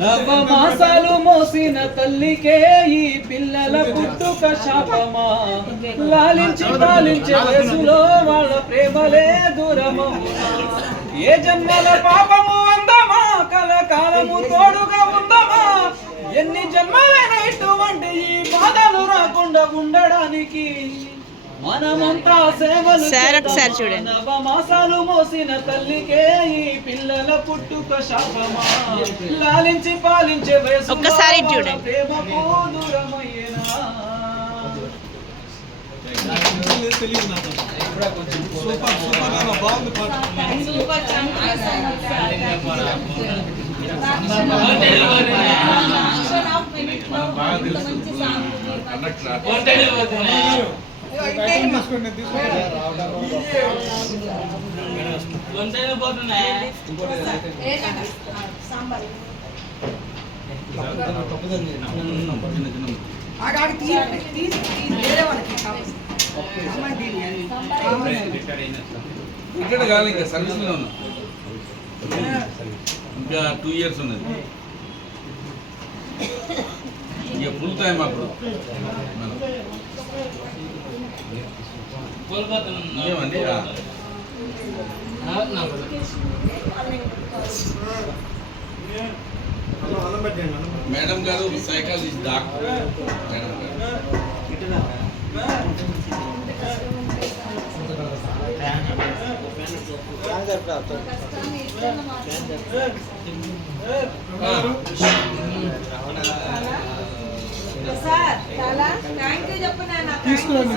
నవమాసాలు మోసిన తల్లికే ఈ పిల్లల పుట్టుక శాపమా, లాలించి పాలించే వయసులో వాళ్ళ ప్రేమలే దూరమవునా, ఏ జన్మల పాపము అందమా కలకాలము తోడుగా ఉందమా, ఎన్ని జన్మలైన ఇటువంటి ఈ బాధలు రాకుండా ఉండడానికి మనమంతా సేవలు చూడండి. నవమాసాలు మోసిన తల్లికే ఈ పిల్లల పుట్టుక శాపమా, లాలించి పాలించే వయసు ఒక్కసారి చూడండి. ప్రేమకు దూరమయ్యేనా. ఇక్కడ కాదు, ఇంకా సర్వీస్లో ఉన్నా, ఇంకా 2 years ఉన్నది, ఇక ఫుల్ టైం అప్పుడు ఏమండి. మేడం గారు సైకాలజిస్ట్ డాక్టర్ మేడం తీసుకురండి.